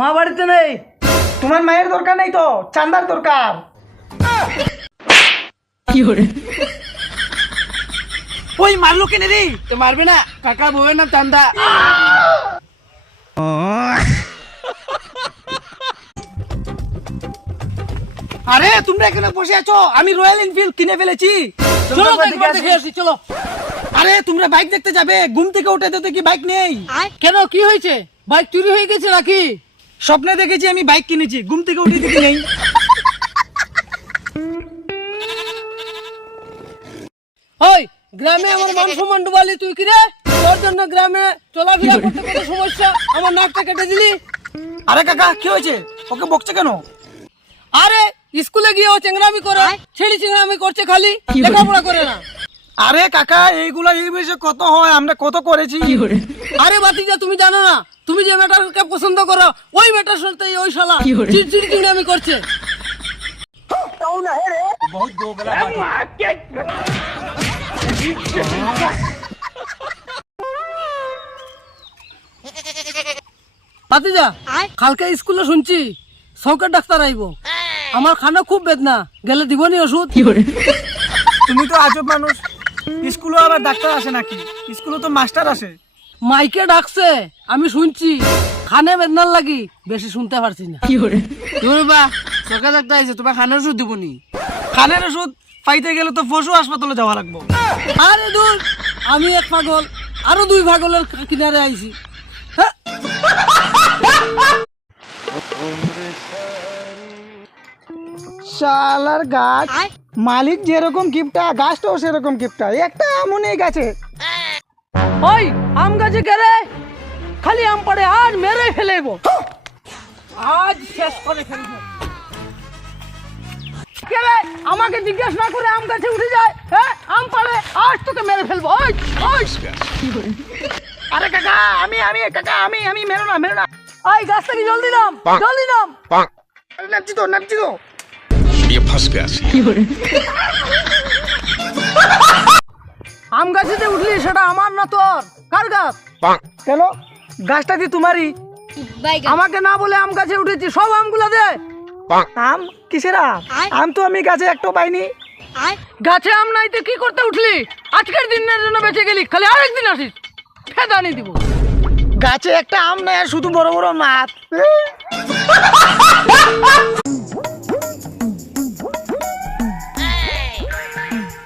মা বাড়িতে নেই। তোমার মায়ের দরকার নেই তো, চান্দার দরকার। ওই মারলো কেন রে? তো মারবে না, কাকা বউয়ের নাম চান্দা। আরে তোমরা এখানে বসে আছো, আমি রয়্যাল এনফিল্ড কিনে ফেলেছি। চলো একবার দেখে আসি, চলো। আরে তোমরা বাইক দেখতে যাবে, ঘুম থেকে উঠে তো দেখি বাইক নেই। কেন, কি হয়েছে? বাইক চুরি হয়ে গেছে নাকি? স্বপ্নে দেখেছি আমি বাইক কিনেছি, ঘুম থেকে উঠে দেখি নেই। ওই গ্রামে আমার মান সম্মান ডুবালি তুই, কি রে? তোর জন্য গ্রামে চলাফেরা করতে কত সমস্যা, আমার নাকটা কেটে দিলি। আরে কাকা কি হয়েছে? ওকে বকছে কেন? আরে স্কুলে গিয়ে ও চেংরামি করে, ছেড়ি চেংরামি করছে, খালি লেখাপড়া করে না। আরে কাকা এইগুলা এই বয়সে কত হয়, আমরা কত করেছি। আরে বাতিজা, তুমি জানো না, তুমি যে মেয়েটাকে পছন্দ করো ওই মেয়েটার সাথে ওই শালা চিড়চিড়ি চিংড়ামি করছে। বাতিজা, কালকে স্কুলে শুনছি সরকার ডাক্তার আইবো, আমার খানা খুব বেদনা, গেলে দিবনি ওষুধ? তুমি তো আজব মানুষ, স্কুলে আবার ডাক্তার আসে নাকি? স্কুলে তো মাস্টার আসে। মাইকে ডাকছে, আমি শুনছি, খানে বেদনার লাগি বেশি শুনতে পারছি না। সরকার ডাক্তার আইছে, তোমার খানের ওষুধ দিবনি? খানের ওষুধ পাইতে গেলে তো পশু হাসপাতালে যাওয়া লাগবে। আরে দূর, আমি এক পাগল, আরো দুই পাগলের কিনারে আইছি। হ্যাঁ? শালার গাছ, মালিক যেরকম গিফটটা, গাছটাও সেরকম গিফটটা, একটা আমনই গাছে। ওই আম গাছে গেলে খালি আম পড়ে, আজ মেরে ফেলেবো, আজ শেষ করে ফেলবো। কেলে আমাকে জিজ্ঞেস না করে আম গাছে উঠে যায়? হ্যাঁ, আম পাড়ে, আজ তোকে মেরে ফেলবো। ওই ওই আরে কাকা আমি কাকা আমি মেরো না। ওই গাছ থেকে জলদি নাম, জলদি নাম। আরে নামছি তো। ये फंस गया सी। আম গাছে যে উঠলি সেটা আমার না তোর? কার গাছ? কেন গাছটা কি তোমারই? আমাকে না বলে আম গাছে উঠেছি, সব আমগুলো দে। আম কিসের আম? আম তো আমি গাছে একটাও পাইনি। গাছে আম নাইতে কি করতে উঠলি? আজকের দিনের জন্য বেঁচে গেলি, খালি আরেকদিন আসিস, ফেদানি দিব। গাছে একটা আম নাই, আর শুধু বড় বড় মাছ।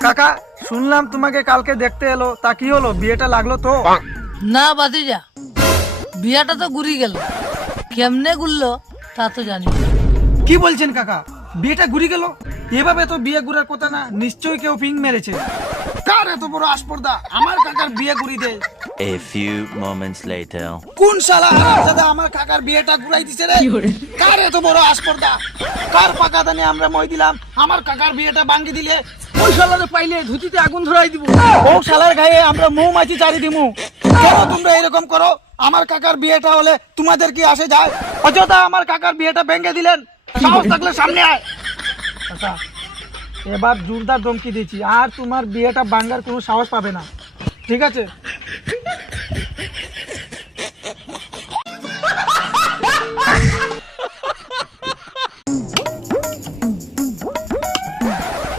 কাকা শুনলাম তোমাকে কালকে দেখতে এলো, তা কি হলো, বিয়েটা লাগলো তো? না বাতিজা, বিয়াটা তো ঘুরি গেল, কেমনে ঘুরলো তা তো জানি। কি বলছেন কাকা, বিয়েটা ঘুরে গেল? এভাবে তো বিয়ে ঘুরার কথা না, নিশ্চয়ই কেউ পিং মেরেছে। কার এত বড় আসপর্দা আমার কাকার বিয়ে ঘুরি দেয়? A few moments later. কোন শালা হারামজাদা আমার কাকার বিয়েটা ঘুরাই দিছে রে? কার এত বড় আসপর্দা? কার পাকা দানে আমরা মই দিলাম, আমার কাকার বিয়েটা ভাঙি দিলে? ওই শালারে পাইলে ধুতিতে আগুন ধরাই দিব। ও শালার গায়ে আমরা মৌমাছি চারি দিমু। কেন তোমরা এরকম করো? আমার কাকার বিয়েটা হলে তোমাদের কি আসে যায়? অযথা আমার কাকার বিয়েটা ভেঙে দিলেন। সাহস থাকলে সামনে আয়। আচ্ছা এবার জোরদার ধমকি দিচ্ছি, আর তোমার বিয়েটা ভাঙার কোনো সাহস পাবে না, ঠিক আছে?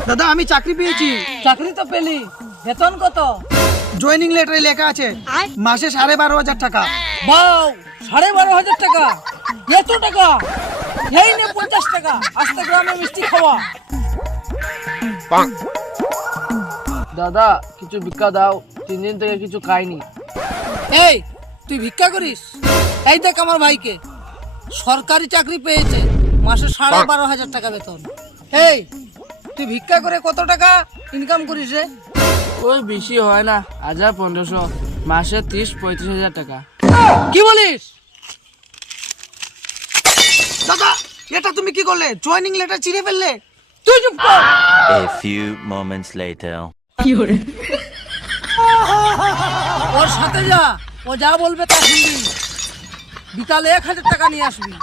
দাদা আমি চাকরি পেয়েছি। চাকরি তো পেলি, বেতন কত? জয়েনিং লেটারে লেখা আছে মাসে 12,500 টাকা। বাউ, 12,500 টাকা? এত টাকা? এই নে 50 টাকা, আস্তে গ্রামে মিষ্টি খাওয়া। দাদা কিছু ভিক্ষা দাও, 3 দিন থেকে কিছু খাইনি। এই তুই ভিক্ষা করিস? এই দেখ আমার ভাইকে, সরকারি চাকরি পেয়েছে, মাসে 12,500 টাকা বেতন। এই তুই ভিক্ষা করে কত টাকা ইনকাম করিস রে? ওই বেশি হয় না, 1,500, মাসে 30-35 টাকা। কি বলিস? দাদা এটা তুমি কি করলে? জয়েনিং লেটার ছিঁড়ে ফেললে। তুই চুপ কর। A few moments later. ওর সাথে যা, ও যা বলবে তা শুনবি। বিকালে 1,000 টাকা নিয়ে আসবি।